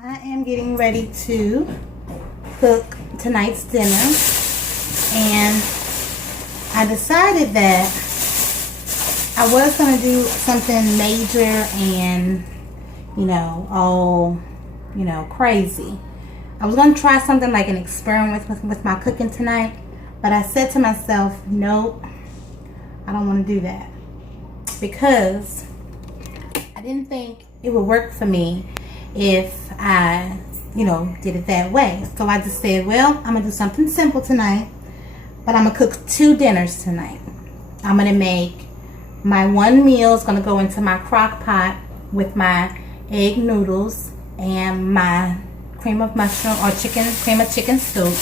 I am getting ready to cook tonight's dinner, and I decided that I was going to do something major and, crazy. I was going to try something like an experiment with my cooking tonight, but I said to myself, nope, I don't want to do that, because I didn't think it would work for me if I, did it that way. So I just said, well, I'm going to do something simple tonight, but I'm going to cook 2 dinners tonight. I'm going to make my one meal is going to go into my crock pot with my egg noodles and my cream of mushroom or cream of chicken soup.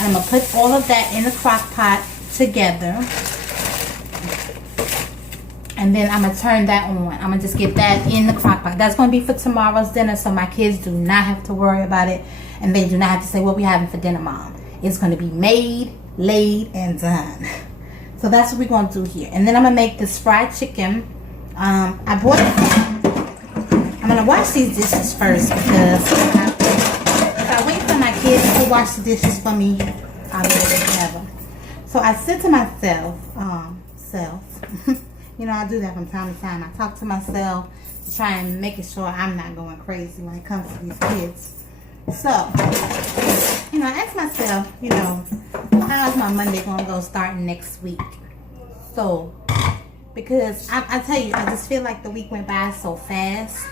And I'm going to put all of that in the crock pot together. And then I'm going to turn that on. I'm going to just get that in the crock pot. That's going to be for tomorrow's dinner, so my kids do not have to worry about it. And they do not have to say, what we having for dinner, Mom? It's going to be made, laid, and done. So that's what we're going to do here. And then I'm going to make this fried chicken. I'm going to wash these dishes first, because if I wait for my kids to wash the dishes for me, I'll be able to have them. So I said to myself, I do that from time to time. I talk to myself to try and make sure I'm not going crazy when it comes to these kids. So, I ask myself, how's my Monday going to go starting next week? So, because I tell you, I just feel like the week went by so fast.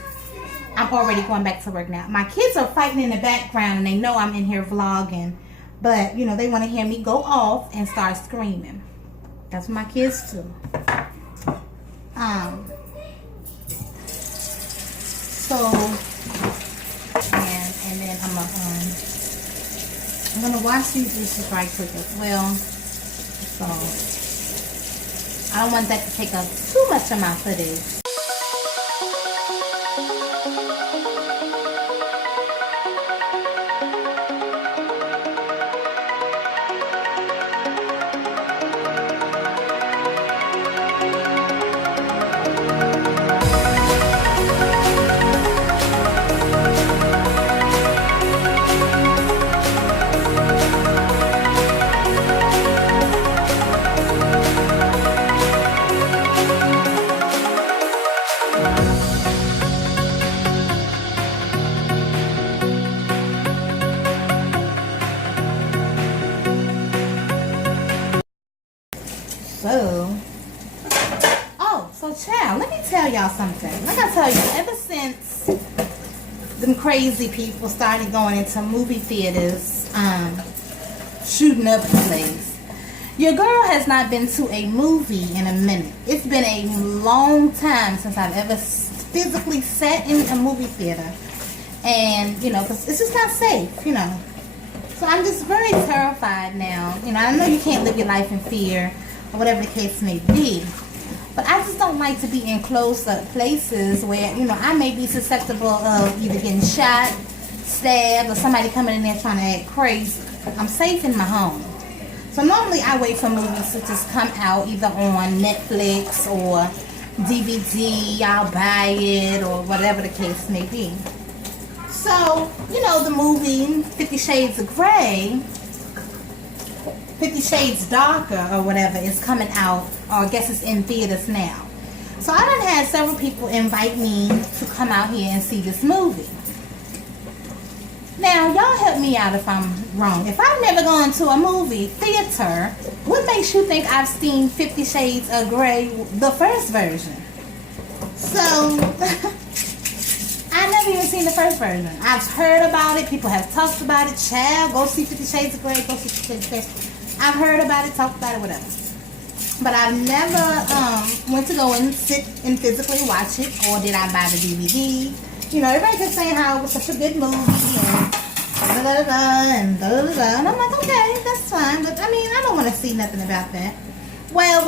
I'm already going back to work now. My kids are fighting in the background, and they know I'm in here vlogging. But, they want to hear me go off and start screaming. That's what my kids do. And then I'm gonna wash these dishes right quick as well. So I don't want that to take up too much of my footage. So child, let me tell y'all something. Like I tell you, ever since them crazy people started going into movie theaters, shooting up the place, your girl has not been to a movie in a minute. It's been a long time since I've ever physically sat in a movie theater. And, because it's just not safe, So I'm just very terrified now. I know you can't live your life in fear, or whatever the case may be. But I just don't like to be in close-up places where, I may be susceptible of either getting shot, stabbed, or somebody coming in there trying to act crazy. I'm safe in my home. So normally I wait for movies to just come out either on Netflix or DVD, I'll buy it, or whatever the case may be. So, the movie 50 Shades of Grey, 50 Shades Darker or whatever is coming out, or I guess it's in theaters now. So I done had several people invite me to come out here and see this movie. Now, y'all help me out if I'm wrong. If I've never gone to a movie theater, what makes you think I've seen 50 Shades of Grey, the first version? So, I've never even seen the first version. I've heard about it. People have talked about it. Child, go see 50 Shades of Grey. Go see 50 Shades of Grey. I've heard about it, talked about it, whatever. But I've never went to go and sit and physically watch it, or did I buy the DVD? Everybody kept saying how it was such a good movie and da-da-da-da and da-da-da-da. And I'm like, okay, that's fine. But, I don't want to see nothing about that. Well.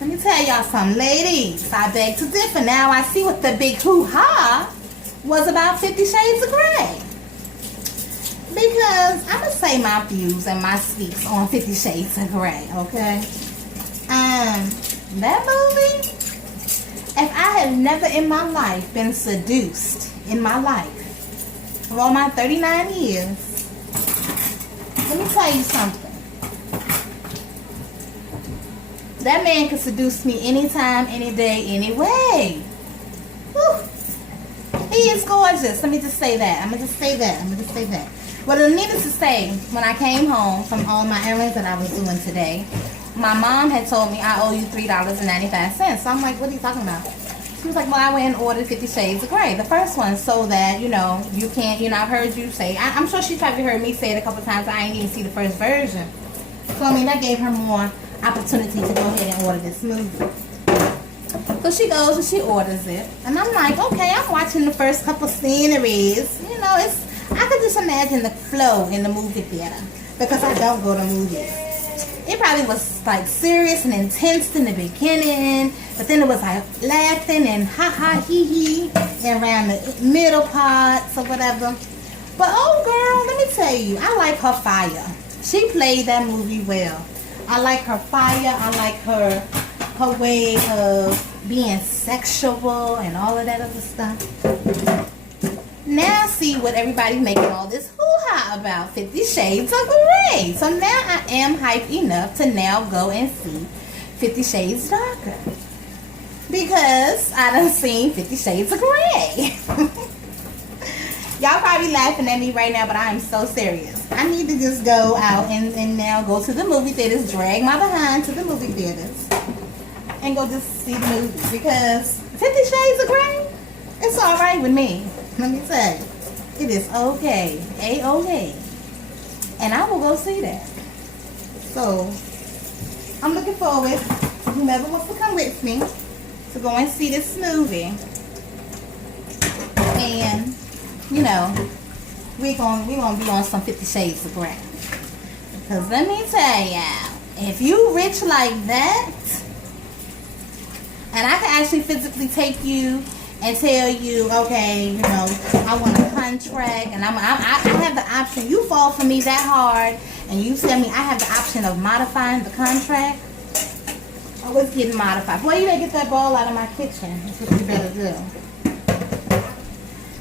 Let me tell y'all something, ladies. I beg to differ. Now I see what the big hoo-ha was about 50 Shades of Grey. Because I'm going to say my views and my speaks on 50 Shades of Grey, okay? That movie, If I have never in my life been seduced in my life, of all my 39 years, let me tell you something. That man can seduce me anytime, any day, any way. Whew. He is gorgeous. Let me just say that. I'm going to just say that. Well, needless to say, when I came home from all my errands that I was doing today, my mom had told me I owe you $3.95. So I'm like, what are you talking about? She was like, well, I went and ordered 50 Shades of Grey. The first one, so that, you know, you can't, you know, I've heard you say, I'm sure she probably heard me say it a couple times. I ain't even see the first version. So, I mean, that gave her more opportunity to go ahead and order this movie. So she goes and she orders it. And I'm like, okay, I'm watching the first couple sceneries. You know, I could just imagine the flow in the movie theater. Because I don't go to movies. It probably was like serious and intense in the beginning, but then it was like laughing and ha ha hee hee around the middle parts or whatever. But oh girl, let me tell you, I like her fire. She played that movie well. I like her fire. I like her way of being sexual and all of that other stuff. Now see what everybody's making all this hoo-ha about 50 Shades of Grey. So now I am hyped enough to now go and see 50 Shades Darker. Because I done seen 50 Shades of Grey. Y'all probably laughing at me right now, but I am so serious. I need to just go out and now go to the movie theaters, drag my behind to the movie theaters, and go just see the movie. Because 50 Shades of Grey, it's alright with me. Let me tell you, it is okay, A-okay, and I will go see that. So, I'm looking forward, whomever wants to come with me, to go and see this movie. And, you know, we're gonna be on some 50 Shades of Grey. Because let me tell y'all, if you rich like that, and I can actually physically take you and tell you, okay, you know, I want a contract, and I have the option. You fall for me that hard, and you tell me I have the option of modifying the contract. Oh, it's getting modified. Boy, you better get that ball out of my kitchen. That's what you better do.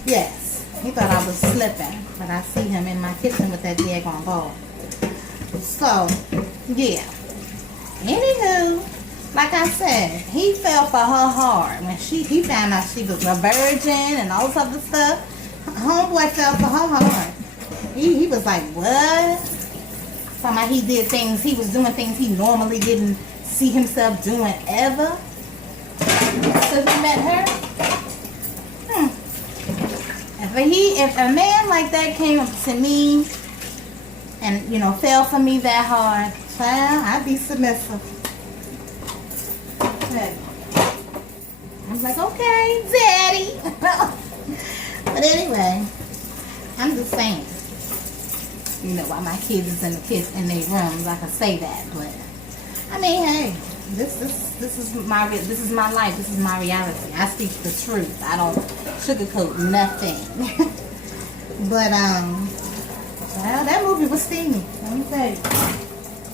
Yes, he thought I was slipping, but I see him in my kitchen with that daggone ball. So, yeah. Anywho, like I said, he fell for her hard when he found out she was a virgin and all this other stuff. Homeboy fell for her hard. He was like, what? Talking about he was doing things he normally didn't see himself doing ever. So he met her. If a man like that came up to me and, you know, fell for me that hard, child, I'd be submissive. I was like, okay, daddy. But anyway, I'm just saying, you know, while my kids is in their rooms, I can say that. But I mean, hey, this is my life. This is my reality. I speak the truth. I don't sugarcoat nothing. But well, that movie was steamy. Let me tell you.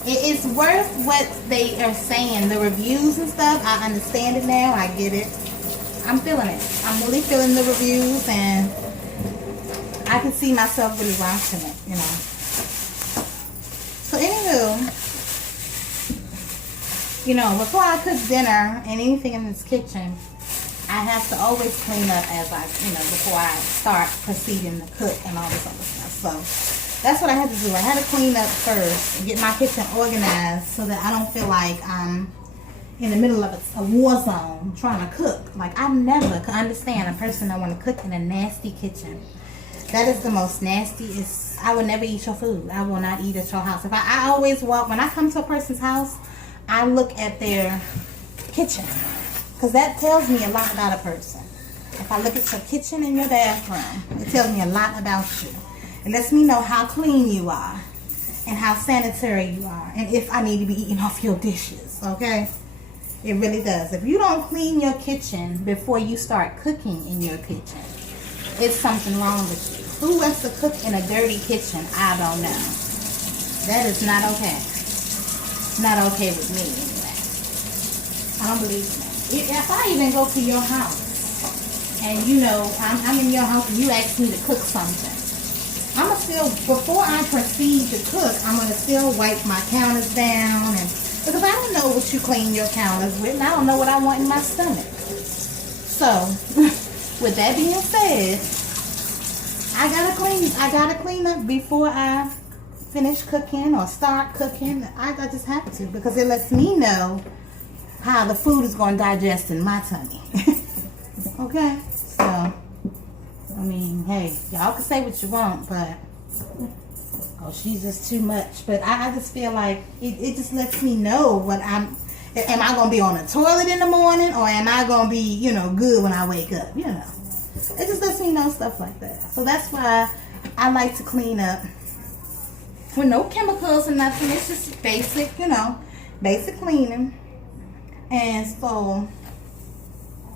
It's worth what they are saying. The reviews and stuff, I understand it now. I get it. I'm feeling it. I'm really feeling the reviews, and I can see myself really watching it, you know. So, anywho, you know, before I cook dinner and anything in this kitchen, I have to always clean up as before I start proceeding to cook and all this other stuff. So, that's what I had to do. I had to clean up first and get my kitchen organized so that I don't feel like I'm in the middle of a war zone trying to cook. Like, I never could understand a person that want to cook in a nasty kitchen. That is the most nastiest. I would never eat your food. I will not eat at your house. I always walk, when I come to a person's house, I look at their kitchen. Because that tells me a lot about a person. If I look at your kitchen and your bathroom, it tells me a lot about you. It lets me know how clean you are and how sanitary you are, and if I need to be eating off your dishes, okay? It really does. If you don't clean your kitchen before you start cooking in your kitchen, it's something wrong with you. Who wants to cook in a dirty kitchen? I don't know. That is not okay. Not okay with me, anyway. I don't believe in that. If I even go to your house and you know I'm in your house and you ask me to cook something, I'm gonna still, before I proceed to cook, I'm gonna still wipe my counters down, and because I don't know what you clean your counters with, and I don't know what I want in my stomach. So, with that being said, I gotta clean up before I finish cooking or start cooking. I just have to, because it lets me know how the food is gonna digest in my tummy. Okay, so. I mean, hey, y'all can say what you want, but oh, she's just too much. But I just feel like it just lets me know what am I gonna be on the toilet in the morning, or am I gonna be, you know, good when I wake up, you know. It just lets me know stuff like that. So that's why I like to clean up with no chemicals and nothing. It's just basic, you know, basic cleaning. And so,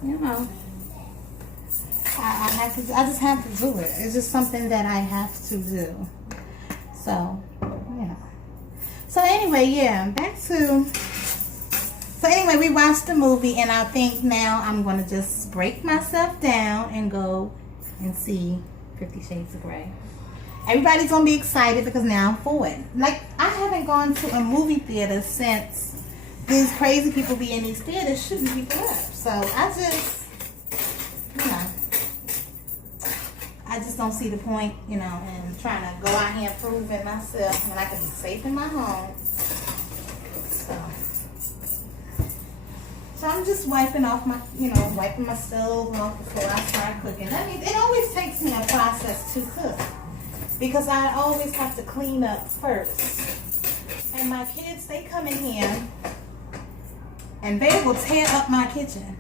you know, I just have to do it. It's just something that I have to do. So, yeah. So anyway, yeah, so anyway, we watched the movie, and I think now I'm going to just break myself down and go and see 50 Shades of Grey. Everybody's going to be excited because now I'm forward. Like, I haven't gone to a movie theater since these crazy people be in these theaters shooting people up. So I just, you know, I just don't see the point, you know, in trying to go out here proving myself when I can be safe in my home. So I'm just wiping off my, you know, wiping my stove off before I start cooking. I mean, it always takes me a process to cook because I always have to clean up first. And my kids, they come in here and they will tear up my kitchen.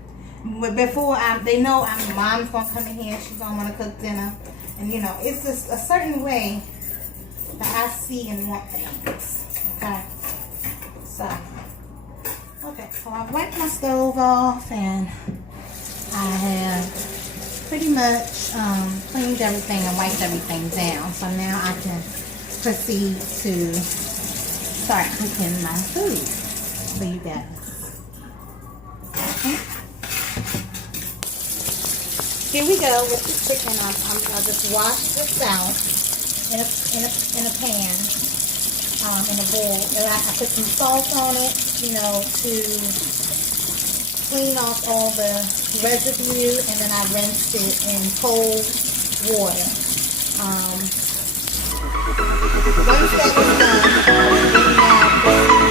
Before they know mom's gonna come in here, she's gonna want to cook dinner, and you know, it's just a certain way that I see and want things. Okay, so I've wiped my stove off, and I have pretty much cleaned everything and wiped everything down. So now I can proceed to start cooking my food for you guys. Okay. Here we go with the chicken. I'll just wash this out in a pan, in a bowl. And I put some salt on it, you know, to clean off all the residue, and then I rinsed it in cold water. Once that was done, then now proceed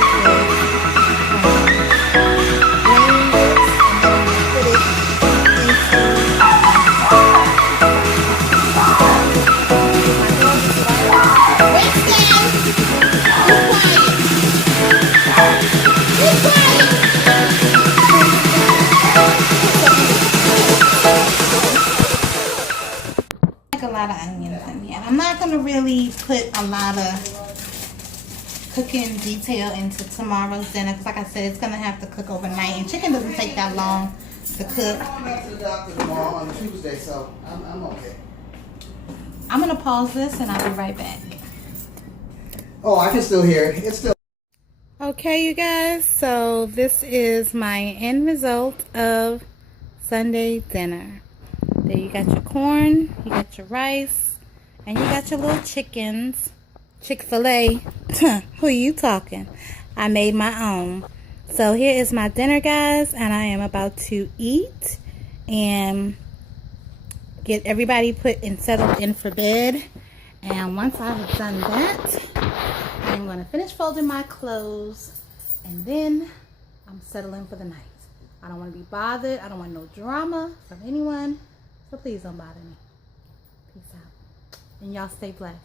a lot of onions in here. I'm not going to really put a lot of cooking detail into tomorrow's dinner because, like I said, it's going to have to cook overnight, and chicken doesn't take that long to cook. I'm back to the doctor tomorrow on Tuesday, so I'm okay. I'm going to pause this and I'll be right back. Oh, I can still hear it. It's still... Okay, you guys, so this is my end result of Sunday dinner. There you got your corn, you got your rice, and you got your little chickens. Chick-fil-A. Who are you talking? I made my own. So here is my dinner, guys, and I am about to eat and get everybody put and settled in for bed. And once I've done that, I'm going to finish folding my clothes, and then I'm settling for the night. I don't want to be bothered. I don't want no drama from anyone. So please don't bother me. Peace out. And y'all stay blessed.